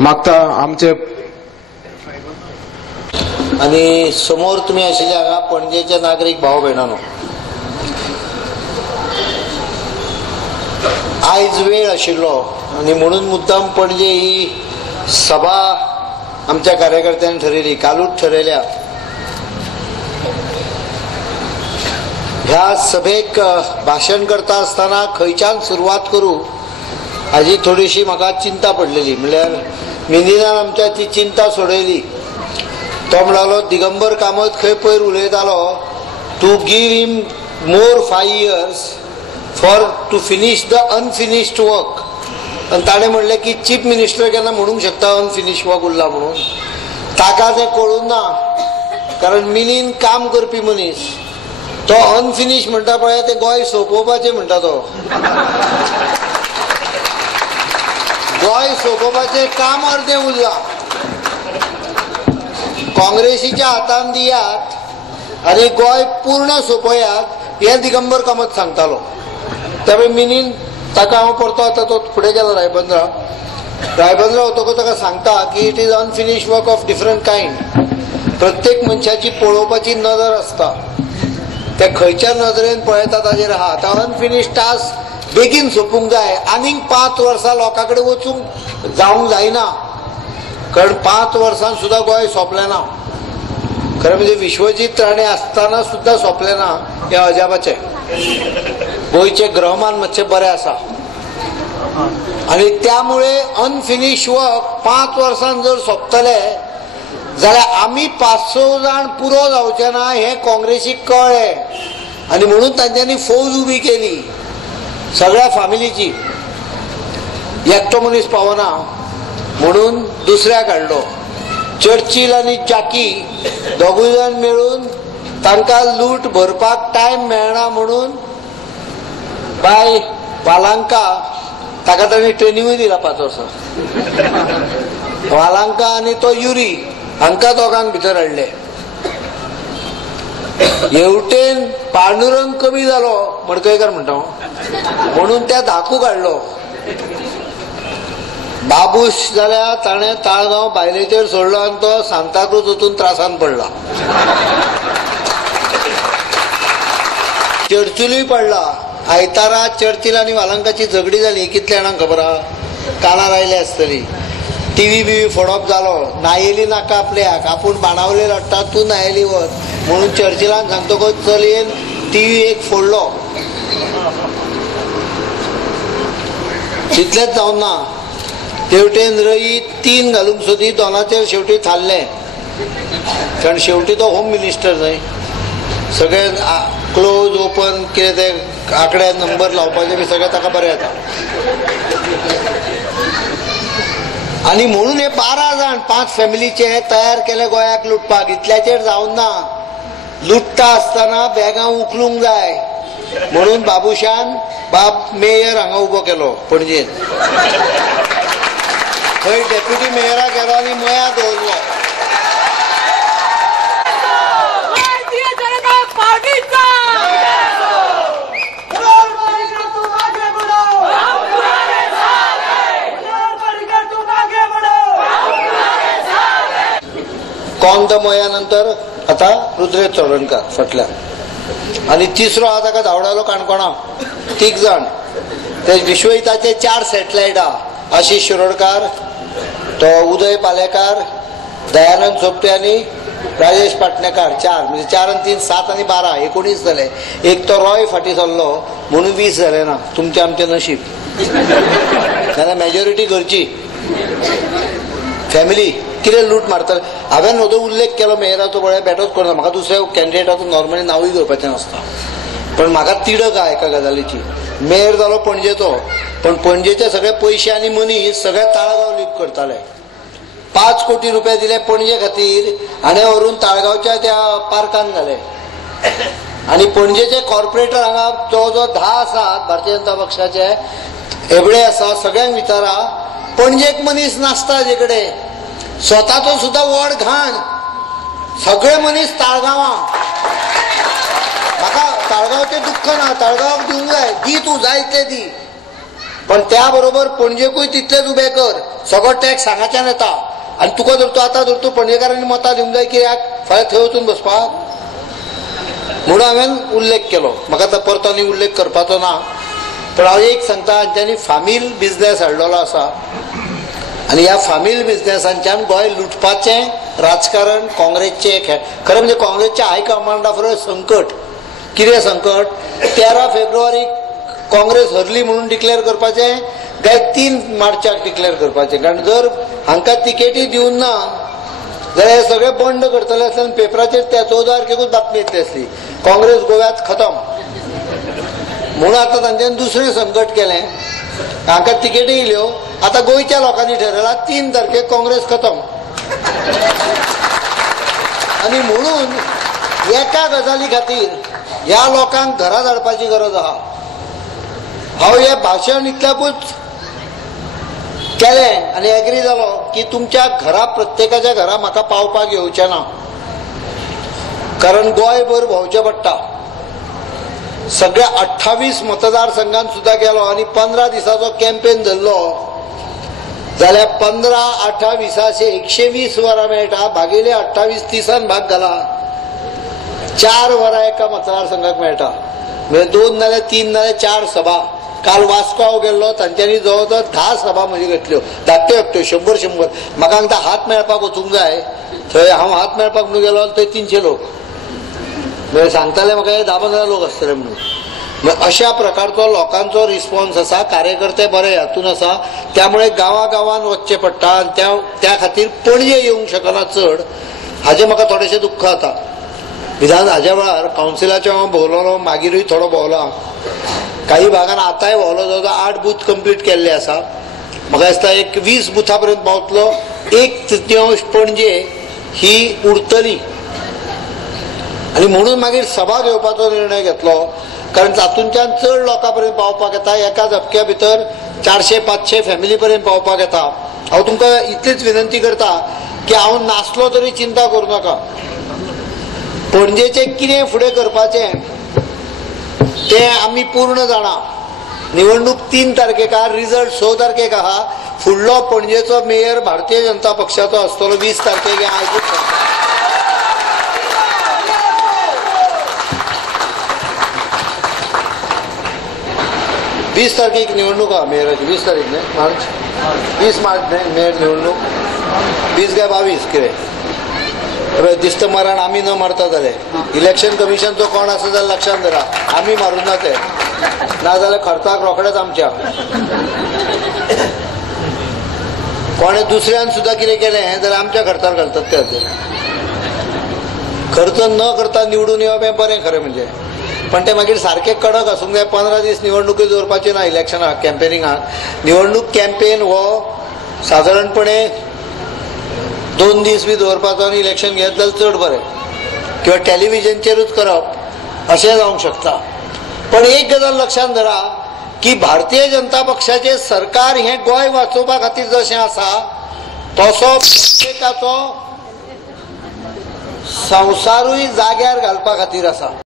मागता आमचे आणि समोर तुम्ही आशिल्ले हांगा पणजेच्या नागरीक भाव भयणांनो, आयज वेळ आशिल्लो आणि म्हणून मुद्दाम पणजे ही सभा आमच्या कार्यकर्त्यांनी ठरयली, कालूच ठरयल्या. ह्या सभेक भाशण करता आसतना खंयच्यान सुरवात करूं हाजी थोडीशी म्हाका चिंता पडलेली. म्हणल्यार मिनिनान आमच्या ती चिंता सोडयली. तो म्हणलो दिगंबर कामत खंय पयर उलयतालो to give him more 5 years for to finish the unfinished work. आणि ताणें म्हणलें की चीफ मिनिस्टर केन्ना म्हणूंक शकता अनफिनिश वर्क उरला म्हणून. ताका तें कळून ना, कारण मिनीन काम करपी मनीस तो अनफिनिश म्हणटा पळय ते गोंय सोंपोवपाचें म्हणटा. तो गोंय सोंपोवपाचें काम अर्दें उरलां. काँग्रेसीच्या हातान दियात आनी गोंय पूर्ण सोंपयात हें दिगंबर कामत सांगतालो. त्यावेळी मिनीन ताका हांव परतो आतां तो फुडें गेलो रायबंद्रा वतकूच ताका सांगता की it is unfinished work of different kind. प्रत्येक मनशाची पळोवपाची नदर आसता, ते खंयच्या नदरेन पळयता ताजेर आहा. तो अनफिनिश टास्क बेगीन सोंपूंक जाय. आनीक 5 वर्सां लोकां कडेन वचूंक जावंक जायना, कारण 5 वर्सां सुद्दां गोंय सोंपलें ना. खरें म्हणजे विश्वजीत राणे आसतना सुद्दां सोंपलें ना हें अजापाचें. गोंयचे गृहमान मातशें बरें आसा आनी त्यामुळे अनफिनिश वर्क 5 वर्सां जर सोंपतले जाल्यार आमी 5-6 जाण पुरो जावचे ना हें काँग्रेसीक कळ्ळें. आनी म्हणून तांच्यांनी फौज उबी केली सगळ्या फामिलीची. एकटो मनीस पावना म्हणून दुसऱ्याक हाडलो. चर्चिल आनी चाकी दोगूय जाण मेळून तांकां लूट भरपाक टायम मेळना म्हणून बाय वालांका ताका तांणी ट्रेनिंगूय दिला 5 वर्सां. वालांका आनी तो युरी हांकां दोगांक भितर हाडले. हेवटेन पांडुरंग कमी जालो मडकयकर म्हणटा म्हणून त्या धाकूक हाडलो. बाबूश जाल्यार ताणें ताळगांव बायलेचेर सोडलो आनी तो सांताक्रूज वचून त्रासान पडला. चर्चिलूय पडला. आयतारा चर्चिल आनी वालांकाची झगडी जाली. कितल्या जाणांक खबर आहा? कानार आयली आसतली. टीव्ही बिवी फोडप जालो. नायेली नाका आपल्याक, आपूण बाणावले लडटा, तूं नायेली वच म्हणून चर्चिलान सांगतकच चलयेन टीव्ही एक फोडलो. तितलेंच जावन ना, तेवटेन रई 3 घालूंक सोदी दोनाचेर शेवटी थारलें. कारण शेवटी तो होम मिनिस्टर न्हय. सगळे क्लोज ओपन कितें ते आंकडे नंबर लावपाचे बी सगळें ताका बरें येता. आनी म्हणून हे 12 जाण 5 फॅमिलीचे तयार केले गोंयाक लुटपाक. इतल्याचेर जावन ना, लुटता आसतना बॅगां उखलूंक जाय म्हणून बाबुशान बाब मेयर हांगा उबो केलो पणजेन. थंय डेप्युटी मेयराक गेलो आनी मया दवरलो. कोंद मया नंतर आता रुद्रेश चोडणकार फाटल्यान आनी तिसरो आहा ताका धांवडालो काणकोणा. 3 जाण. ते विश्वहिताचे 4 सॅटेलायट आहा. आशिश शिरोडकार, तो उदय पालेकार, दयानंद सोपटे आनी राजेश पाटणेकार. 4 म्हणजे 4 आनी 3 7 आनी 12 19 जाले. एक तो रॉय फाटी सरलो म्हणून 20 जाले ना. तुमचे आमचे नशीब. जाल्यार मेजॉरिटी घरची फॅमिली कितें लूट मारतले. हांवें नदो उल्लेख केलो मेयराचो पळय बेटोच करना. म्हाका दुसऱ्या कॅन्डिडेटाचो नॉर्मली नांवूय घेवपाचें नासता, पण म्हाका तिडक आहा एका गजालीची. मेयर जालो पणजेचो, पण पणजेचे सगळे पयशे आनी मनीस सगळे ताळगांव लीक करताले. 5 कोटी रुपया दिले पणजे खातीर आनी व्हरून ताळगांवच्या त्या पार्कान घाले. आनी पणजेचे कॉर्पोरेटर हांगा जवळ जवळ 10 आसात भारतीय जनता पक्षाचे. एवढे आसा. सगळ्यांक विचारा, पणजेक मनीस नासता हाजे कडेन. स्वताचो सुद्धा वड घाण. सगळे मनीस ताळगांवां. म्हाका ताळगांवचें दुख्ख ना, ताळगांवाक दिवंक जाय. दी तूं जाय ते दी, पण त्या बरोबर पणजेकूय तितलेच उबे कर, सगळो टॅक्स हांगाच्यान येता आनी तुका जर तूं आतां जर तूं पणजेकारांनी मतां दिवंक जाय कित्याक फाल्यां थंय वचून बसपाक, म्हणून हांवें उल्लेख केलो. म्हाका आतां परत आनी उल्लेख करपाचो ना, पण हांव एक सांगता, तांच्यांनी फामील बिझनेस हाडलेलो आसा आनी ह्या फामील बिझनेसांच्यान गोंय लुटपाचें राजकारण काँग्रेसचें खेळ. खरें म्हणजे काँग्रेसच्या हायकमांडा फुडें संकट. कितें संकट? 13 फेब्रुवारीक काँग्रेस हरली म्हणून डिक्लेअर करपाचें काय 3 मार्चाक डिक्लेअर करपाचें. कारण जर हांकां तिकेटी दिवं ना जाल्यार हे सगळे बंड करतले आसले आनी पेपराचेर त्या 14 तारखेकूच बातमी येतली आसली, काँग्रेस गोव्यात खतम. म्हणून आतां तांच्यानी दुसरें संकट केलें, हांकां तिकेटी येयल्यो, आतां गोंयच्या लोकांनी ठरयलां 3 तारखेक काँग्रेस खतम. आनी म्हणून एका गजाली खातीर ह्या लोकांक घरा धाडपाची गरज आहा. हांव हें भाशण इतल्याकूच केलें आनी एग्री जालो की तुमच्या घरा प्रत्येकाच्या घरा म्हाका पावपाक येवचें ना, कारण गोंयभर भोंवचें पडटा. सगळ्या 28 मतदारसंघांत सुद्दां गेलो आनी 15 दिसाचो कॅम्पेन धरलो जाल्यार 15, 28 120 वरां मेळटा. भागिले 28 दिसान भाग घाला, 4 वरां एका मतदारसंघाक मेळटा. म्हणजे 2 नाल्यार 3 नाल्यार 4 सभा. काल वास्को हांव गेल्लो, तांच्यांनी जवळ जवळ 10 सभा म्हजी घेतल्यो, धाकट्यो एकट्यो 100-100. म्हाका हांगा हात मेळपाक वचूंक जाय, थंय हांव हात मेळपाक म्हणून गेलो थंय 300 लोक. म्हणजे सांगताले म्हाका हे 10-15 लोक आसतले म्हणून. अशा प्रकारचो लोकांचो रिस्पॉन्स आसा, कार्यकर्ते बरे हातून आसा. त्यामुळे गांवागांवांत वचचें पडटा आनी त्या खातीर पणजे येवंक शकना चड. हाजें म्हाका थोडेशें दुख्ख जाता. विधान हाज्या वेळार कावन्सिलाचो हांव भोंवलोलो, मागीरूय थोडो भोंवला. काही भागान आतांय भोंवलो, जवळ 8 बूथ कंप्लीट केल्ले आसा. म्हाका दिसता एक 20 बुथां पर्यंत पावतलो. 1/3 पणजे ही उरतली आनी म्हणून मागीर सभा घेवपाचो निर्णय घेतलो. कारण तातूंतल्यान चड लोकां पर्यंत पावपाक येता. एका झपक्या भितर 400-500 फॅमिली पर्यंत पावपाक येता. हांव तुमकां इतलीच विनंती करता की हांव नासलो तरी चिंता करूं नाका. पणजेचें कितें फुडें करपाचें तें आमी पूर्ण जाणा. निवडणूक 3 तारखेक आहा, रिजल्ट 6 तारखेक आहा. फुडलो पणजेचो मेयर भारतीय जनता पक्षाचो आसतलो 20 तारखेक. हें आयकूच शकता. 20 तारखेक निवडणूक आहा मेयराची. 20 तारीख न्ही, मार्च 20 मार्च न्ही मेयर निवडणूक. 20 काय 22 कितें दिसता. मारण आमी न मारता जाल्यार इलेक्शन कमिशनचो कोण आसा जाल्यार लक्षांत धरा, आमी मारूं ना ते, नाजाल्यार खर्चाक रोखडेच आमच्या. कोणें दुसऱ्यान सुद्दां कितें केलें जाल्यार आमच्या खर्चार घालतात ते. खर्च न करता निवडून येवप हें बरें खरें म्हणजे. पण ते मागीर सारकें कडक आसूंक जाय. 15 दीस निवडणुकी दवरपाची ना इलेक्शनाक, कॅम्पेनिंगाक. निवडणूक कॅम्पेन हो सादारणपणे 2 दीस बी दवरपाचो आनी इलेक्शन घेत जाल्यार चड बरें, किंवा टॅलिव्हिजनचेरूच करप अशें जावंक शकता. पण एक गजाल लक्षांत धरा की भारतीय जनता पक्षाचें सरकार हें गोंय वाचोवपा खातीर जशें आसा तसो प्रत्येकाचो संवसारूय जाग्यार घालपा खातीर आसा.